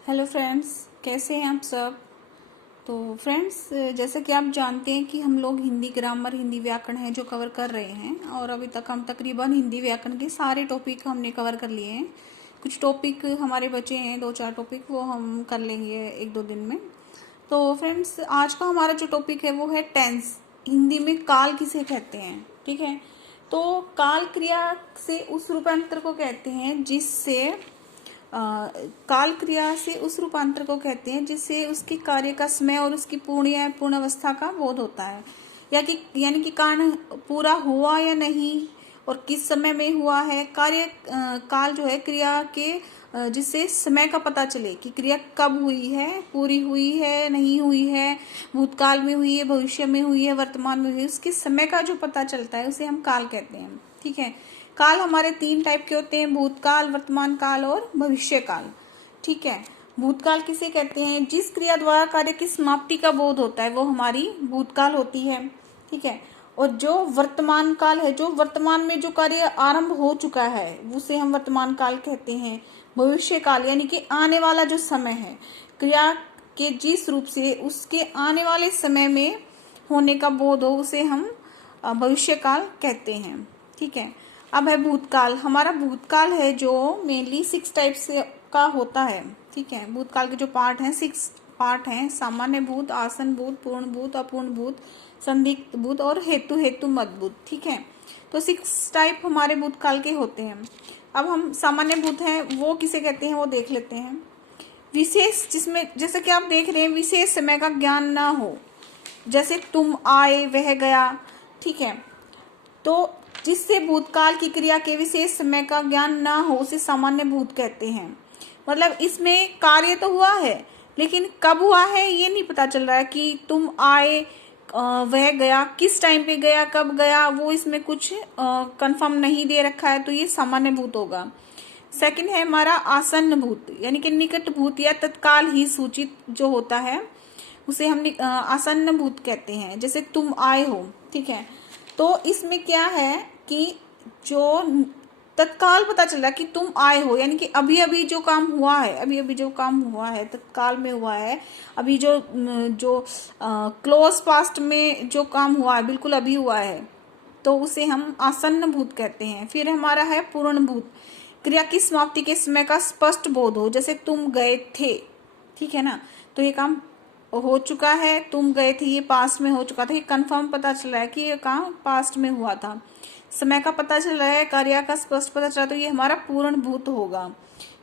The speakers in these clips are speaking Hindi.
हेलो फ्रेंड्स, कैसे हैं आप सब। तो फ्रेंड्स, जैसे कि आप जानते हैं कि हम लोग हिंदी ग्रामर, हिंदी व्याकरण है जो कवर कर रहे हैं, और अभी तक हम तकरीबन हिंदी व्याकरण के सारे टॉपिक हमने कवर कर लिए हैं। कुछ टॉपिक हमारे बचे हैं, 2-4 टॉपिक, वो हम कर लेंगे 1-2 दिन में। तो फ्रेंड्स, आज का हमारा जो टॉपिक है वो है टेंस। हिंदी में काल किसे कहते हैं, ठीक है। तो काल क्रिया से उस रूपांतर को कहते हैं जिससे काल क्रिया से उस रूपांतर को कहते हैं जिससे उसके कार्य का समय और उसकी पूर्ण या पूर्ण अवस्था का बोध होता है, यानी कि कारण पूरा हुआ या नहीं और किस समय में हुआ है। कार्य काल जो है क्रिया के जिससे समय का पता चले कि क्रिया कब हुई है, पूरी हुई है, नहीं हुई है, भूतकाल में हुई है, भविष्य में हुई है, वर्तमान में हुई है, उसके समय का जो पता चलता है उसे हम काल कहते हैं, ठीक है। काल हमारे 3 टाइप के होते हैं, भूतकाल, वर्तमान काल और भविष्य काल, ठीक है। भूतकाल किसे कहते हैं? जिस क्रिया द्वारा कार्य की समाप्ति का बोध होता है वो हमारी भूतकाल होती है, ठीक है। और जो वर्तमान काल है, जो वर्तमान में जो कार्य आरंभ हो चुका है उसे हम वर्तमान काल कहते हैं। भविष्य काल यानी कि आने वाला जो समय है, क्रिया के जिस रूप से उसके आने वाले समय में होने का बोध हो उसे हम भविष्य काल कहते हैं, ठीक है। अब है भूतकाल। हमारा भूतकाल है जो मेनली 6 टाइप्स का होता है, ठीक है। भूतकाल के जो पार्ट हैं 6 पार्ट हैं: सामान्य भूत, आसन भूत, पूर्ण भूत, अपूर्ण भूत, संदिग्ध भूत और हेतु मत भूत, ठीक है। तो 6 टाइप हमारे भूतकाल के होते हैं। अब हम सामान्य भूत हैं वो किसे कहते हैं वो देख लेते हैं। विशेष, जिसमें जैसे कि आप देख रहे हैं विशेष समय का ज्ञान ना हो, जैसे तुम आए, वह गया, ठीक है। तो जिससे भूतकाल की क्रिया के विशेष समय का ज्ञान ना हो उसे सामान्य भूत कहते हैं। मतलब इसमें कार्य तो हुआ है लेकिन कब हुआ है ये नहीं पता चल रहा है कि तुम आए, वह गया, किस टाइम पे गया, कब गया, वो इसमें कुछ कंफर्म नहीं दे रखा है, तो ये सामान्य भूत होगा। सेकंड है हमारा आसन्न भूत, यानी कि निकट भूत या तत्काल ही सूचित जो होता है उसे हम आसन्न भूत कहते हैं। जैसे तुम आए हो, ठीक है। तो इसमें क्या है कि जो तत्काल पता चल रहा है कि तुम आए हो, यानी कि अभी अभी जो काम हुआ है, अभी अभी जो काम हुआ है तत्काल में हुआ है, अभी जो जो क्लोज पास्ट में जो काम हुआ है बिल्कुल अभी हुआ है, तो उसे हम आसन्न भूत कहते हैं। फिर हमारा है पूर्ण भूत, क्रिया की समाप्ति के समय का स्पष्ट बोध हो, जैसे तुम गए थे, ठीक है ना। तो ये काम हो चुका है, तुम गए थे, ये पास्ट में हो चुका था, ये कंफर्म पता चल रहा है कि ये काम पास्ट में हुआ था, समय का पता चल रहा है, कार्य का स्पष्ट पता चला, तो ये हमारा पूर्ण भूत होगा।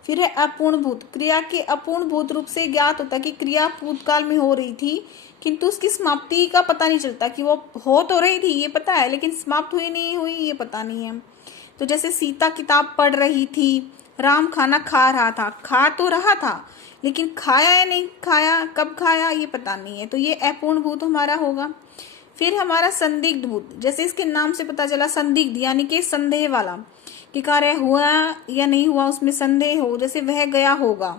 फिर है अपूर्ण भूत, क्रिया के अपूर्ण भूत रूप से ज्ञात होता है कि क्रिया भूतकाल में हो रही थी किंतु उसकी समाप्ति का पता नहीं चलता, कि वो हो तो रही थी ये पता है लेकिन समाप्त हुई नहीं हुई ये पता नहीं है। तो जैसे सीता किताब पढ़ रही थी, राम खाना खा रहा था, खा तो रहा था लेकिन खाया या नहीं खाया, कब खाया ये पता नहीं है, तो ये अपूर्ण भूत हमारा होगा। फिर हमारा संदिग्ध भूत, जैसे इसके नाम से पता चला संदिग्ध यानी कि संदेह वाला, कि कार्य हुआ या नहीं हुआ उसमें संदेह हो, जैसे वह गया होगा,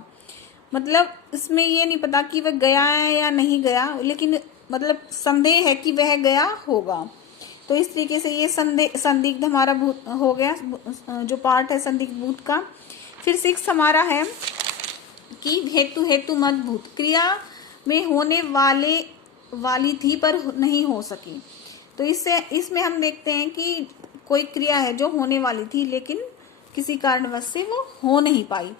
मतलब इसमें ये नहीं पता कि वह गया है या नहीं गया, लेकिन मतलब संदेह है कि वह गया होगा। तो इस तरीके से ये संदिग्ध हमारा भूत हो गया, जो पार्ट है संदिग्ध भूत का। फिर 6 हमारा है कि हेतु मत भूत, क्रिया में होने वाली थी पर नहीं हो सकी। तो इसमें हम देखते हैं कि कोई क्रिया है जो होने वाली थी लेकिन किसी कारणवश से वो हो नहीं पाई,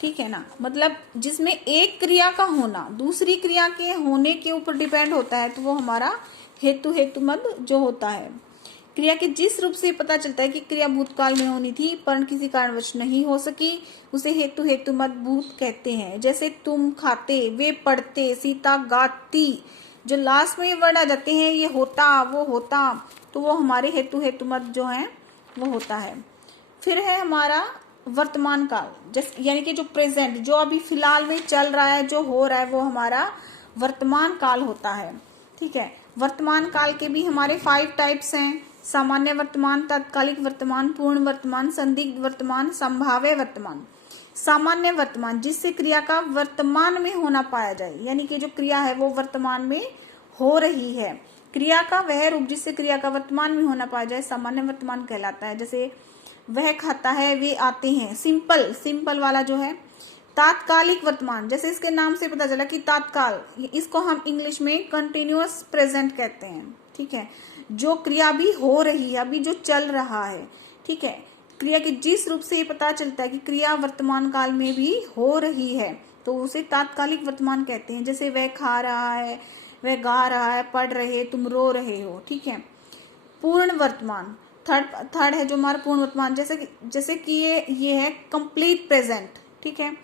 ठीक है ना। मतलब जिसमें एक क्रिया का होना दूसरी क्रिया के होने के ऊपर डिपेंड होता है, तो वो हमारा हेतु मत जो होता है। क्रिया के जिस रूप से पता चलता है कि क्रिया भूतकाल में होनी थी पर किसी कारणवश नहीं हो सकी, उसे हेतु मत भूत कहते हैं। जैसे तुम खाते, वे पढ़ते, सीता गाती, जो लास्ट में वर्ड आ जाते हैं ये होता वो होता, तो वो हमारे हेतु मत जो है वो होता है। फिर है हमारा वर्तमान काल, जैसे यानी कि जो प्रेजेंट, जो अभी फिलहाल में चल रहा है, जो हो रहा है, वो हमारा वर्तमान काल होता है, ठीक है। वर्तमान काल के भी हमारे 5 टाइप्स हैं: सामान्य वर्तमान, तात्कालिक वर्तमान, पूर्ण वर्तमान, संदिग्ध वर्तमान, संभाव्य वर्तमान। सामान्य वर्तमान, जिससे क्रिया का वर्तमान में होना पाया जाए, यानी कि जो क्रिया है वो वर्तमान में हो रही है, क्रिया का वह रूप जिससे क्रिया का वर्तमान में होना पाया जाए सामान्य वर्तमान कहलाता है। जैसे वह खाता है, वे आते हैं, सिंपल वाला जो है, तात्कालिक वर्तमान, जैसे इसके नाम से पता चला कि तात्काल, इसको हम इंग्लिश में कंटिन्यूअस प्रेजेंट कहते हैं। ठीक है, जो क्रिया भी हो रही है, अभी जो चल रहा है। ठीक है, क्रिया के जिस रूप से ये पता चलता है कि क्रिया वर्तमान काल में भी हो रही है तो उसे तात्कालिक वर्तमान कहते हैं। जैसे वह खा रहा है, वह गा रहा है, पढ़ रहे, तुम रो रहे हो। ठीक है, पूर्ण वर्तमान, थर्ड है जो हमारा पूर्ण वर्तमान, जैसे कि ये है कंप्लीट प्रेजेंट। ठीक है,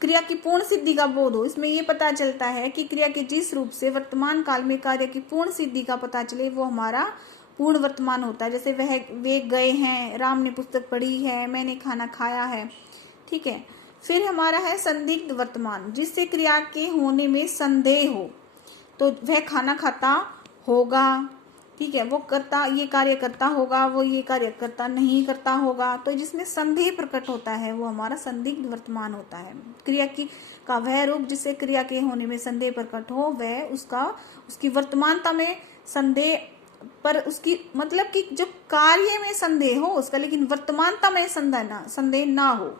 क्रिया की पूर्ण सिद्धि का बोध हो, इसमें ये पता चलता है कि क्रिया के जिस रूप से वर्तमान काल में कार्य की पूर्ण सिद्धि का पता चले वो हमारा पूर्ण वर्तमान होता है। जैसे वे गए हैं, राम ने पुस्तक पढ़ी है, मैंने खाना खाया है। ठीक है, फिर हमारा है संदिग्ध वर्तमान, जिससे क्रिया के होने में संदेह हो, तो वह खाना खाता होगा। ठीक है, वो करता, ये कार्य करता होगा, वो ये कार्य करता नहीं करता होगा। तो जिसमें संदेह प्रकट होता है वो हमारा संदिग्ध वर्तमान होता है। क्रिया का वह रूप जिससे क्रिया के होने में संदेह प्रकट हो, वह उसकी वर्तमानता में संदेह, पर उसकी मतलब कि जो कार्य में संदेह हो उसका, लेकिन वर्तमानता में संदेह ना हो।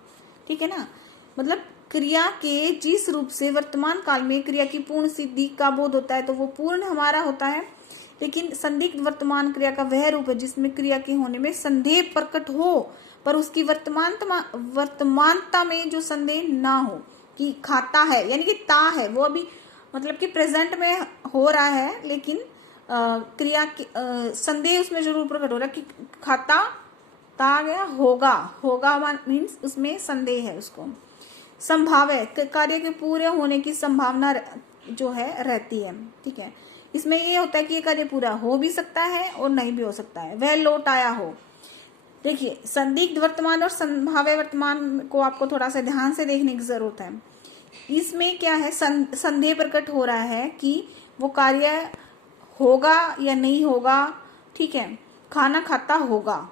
ठीक है ना, मतलब क्रिया के जिस रूप से वर्तमान काल में क्रिया की पूर्ण सिद्धि का बोध होता है तो वो पूर्ण हमारा होता है। लेकिन संदिग्ध वर्तमान क्रिया का वह रूप है जिसमें क्रिया के होने में संदेह प्रकट हो पर उसकी वर्तमानता में जो संदेह ना हो, कि खाता है यानी कि ता है, वो अभी मतलब कि प्रेजेंट में हो रहा है, लेकिन क्रिया की संदेह उसमें जरूर प्रकट हो रहा है कि खाता ता गया, होगा मीन्स उसमें संदेह है उसको। संभाव्य, कार्य के पूरे होने की संभावना जो है रहती है। ठीक है, इसमें ये होता है कि ये कार्य पूरा हो भी सकता है और नहीं भी हो सकता है। वह लौट आया हो, देखिए संदिग्ध वर्तमान और संभाव्य वर्तमान को आपको थोड़ा सा ध्यान से देखने की जरूरत है। इसमें क्या है, संदेह प्रकट हो रहा है कि वो कार्य होगा या नहीं होगा। ठीक है, खाना खाता होगा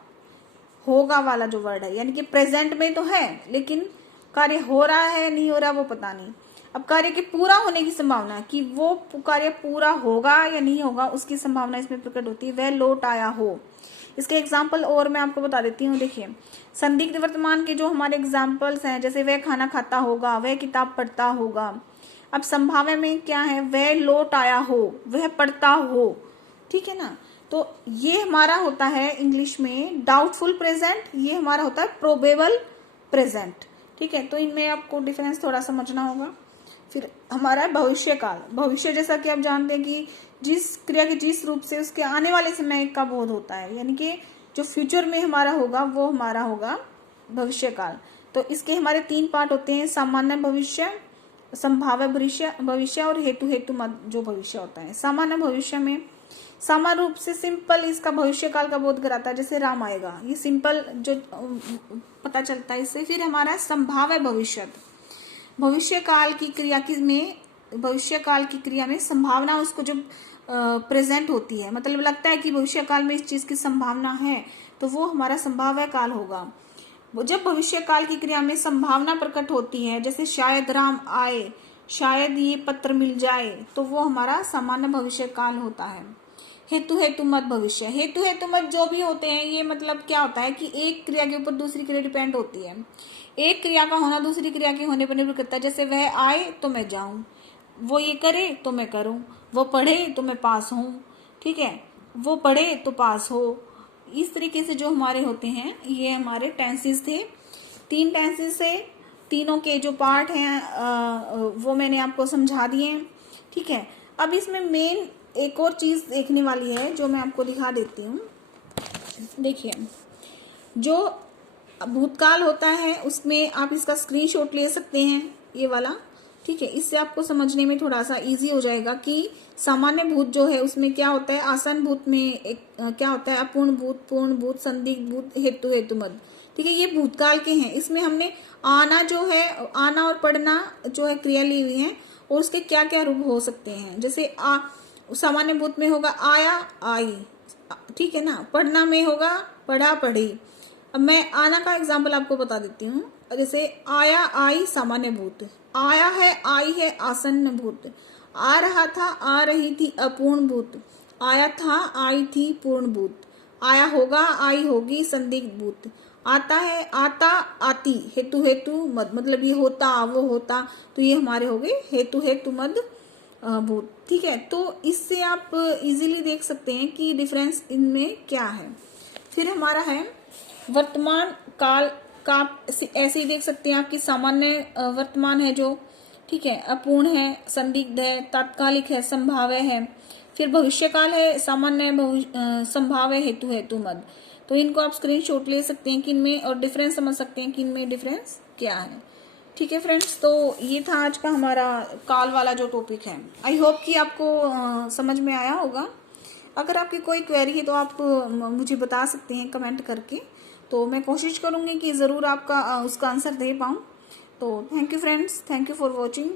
वाला जो वर्ड है, यानी कि प्रेजेंट में तो है लेकिन कार्य हो रहा है नहीं हो रहा वो पता नहीं। अब कार्य के पूरा होने की संभावना, कि वो कार्य पूरा होगा या नहीं होगा उसकी संभावना इसमें प्रकट होती है। वह लौट आया हो, इसके एग्जाम्पल और मैं आपको बता देती हूँ। देखिए संदिग्ध वर्तमान के जो हमारे एग्जाम्पल्स हैं, जैसे वह खाना खाता होगा, वह किताब पढ़ता होगा। अब संभाव्य में क्या है, वह लौट आया हो, वह पढ़ता हो। ठीक है ना, तो ये हमारा होता है इंग्लिश में डाउटफुल प्रेजेंट, ये हमारा होता है प्रोबेबल प्रेजेंट। ठीक है, तो इनमें आपको डिफरेंस थोड़ा समझना होगा। फिर हमारा भविष्य काल, भविष्य जैसा कि आप जानते हैं कि जिस क्रिया के जिस रूप से उसके आने वाले समय का बोध होता है, यानी कि जो फ्यूचर में हमारा होगा वो हमारा होगा भविष्य काल। तो इसके हमारे 3 पार्ट होते हैं, सामान्य भविष्य, संभाव्य भविष्य और हेतु मत जो भविष्य होता है। सामान्य भविष्य में सामान्य रूप से सिंपल इसका भविष्य काल का बोध कराता है, जैसे राम आएगा, ये सिंपल जो पता चलता है इससे। फिर हमारा संभाव्य भविष्य काल की क्रिया में संभावना उसको जब प्रेजेंट होती है, मतलब लगता है कि भविष्य काल में इस चीज की संभावना है, तो वो हमारा संभाव्य काल होगा। जब भविष्य काल की क्रिया में संभावना प्रकट होती है, जैसे शायद राम आए, शायद ये पत्र मिल जाए, तो वो हमारा सामान्य भविष्य काल होता है। हेतु मत भविष्य, हेतु मत जो भी होते हैं, ये मतलब क्या होता है कि एक क्रिया के ऊपर दूसरी क्रिया डिपेंड होती है। एक क्रिया का होना दूसरी क्रिया के होने पर निर्भर करता है। जैसे वह आए तो मैं जाऊं, वो ये करे तो मैं करूं, वो पढ़े तो मैं पास हूं। ठीक है, वो पढ़े तो पास हो। इस तरीके से जो हमारे होते हैं ये हमारे टेंसेस थे। 3 टेंसेस से तीनों के जो पार्ट हैं वो मैंने आपको समझा दिए। ठीक है, अब इसमें मेन एक और चीज देखने वाली है जो मैं आपको दिखा देती हूँ। देखिए जो भूतकाल होता है उसमें आप इसका स्क्रीनशॉट ले सकते हैं, ये वाला। ठीक है, इससे आपको समझने में थोड़ा सा इजी हो जाएगा कि सामान्य भूत जो है उसमें क्या होता है। आसन भूत में एक क्या होता है, अपूर्ण भूत, पूर्ण भूत, संदिग्ध भूत, हेतु मत। ठीक है, ये भूतकाल के हैं। इसमें हमने आना जो है, आना और पढ़ना जो है क्रिया ली हुई है और उसके क्या क्या रूप हो सकते हैं। जैसे सामान्य भूत में होगा आया आई, ठीक है ना। पढ़ना में होगा पढ़ा पढ़ी। अब मैं आना का एग्जाम्पल आपको बता देती हूँ। जैसे आया आई सामान्य भूत, आया है आई है आसन्न भूत, आ रहा था आ रही थी अपूर्ण भूत, आया था आई थी पूर्ण भूत, आया होगा आई होगी संदिग्ध भूत, आता है आता, आती, हेतु हेतु मद, मतलब ये होता वो होता, तो ये हमारे हो गए हेतु हेतु मद भूत। ठीक है, तो इससे आप इजीली देख सकते हैं कि डिफरेंस इनमें क्या है। फिर हमारा है वर्तमान काल का, ऐसे ही देख सकते हैं आपकी सामान्य वर्तमान है जो, ठीक है, अपूर्ण है, संदिग्ध है, तात्कालिक है, संभाव्य है। फिर भविष्य काल है, सामान्य संभाव्य, हेतु हेतु मद। तो इनको आप स्क्रीनशॉट ले सकते हैं कि इनमें, और डिफरेंस समझ सकते हैं कि इनमें डिफरेंस क्या है। ठीक है फ्रेंड्स, तो ये था आज का हमारा काल वाला जो टॉपिक है। आई होप कि आपको समझ में आया होगा। अगर आपकी कोई क्वेरी है तो आप मुझे बता सकते हैं कमेंट करके, तो मैं कोशिश करूंगी कि ज़रूर आपका उसका आंसर दे पाऊँ। तो thank you friends, thank you for watching.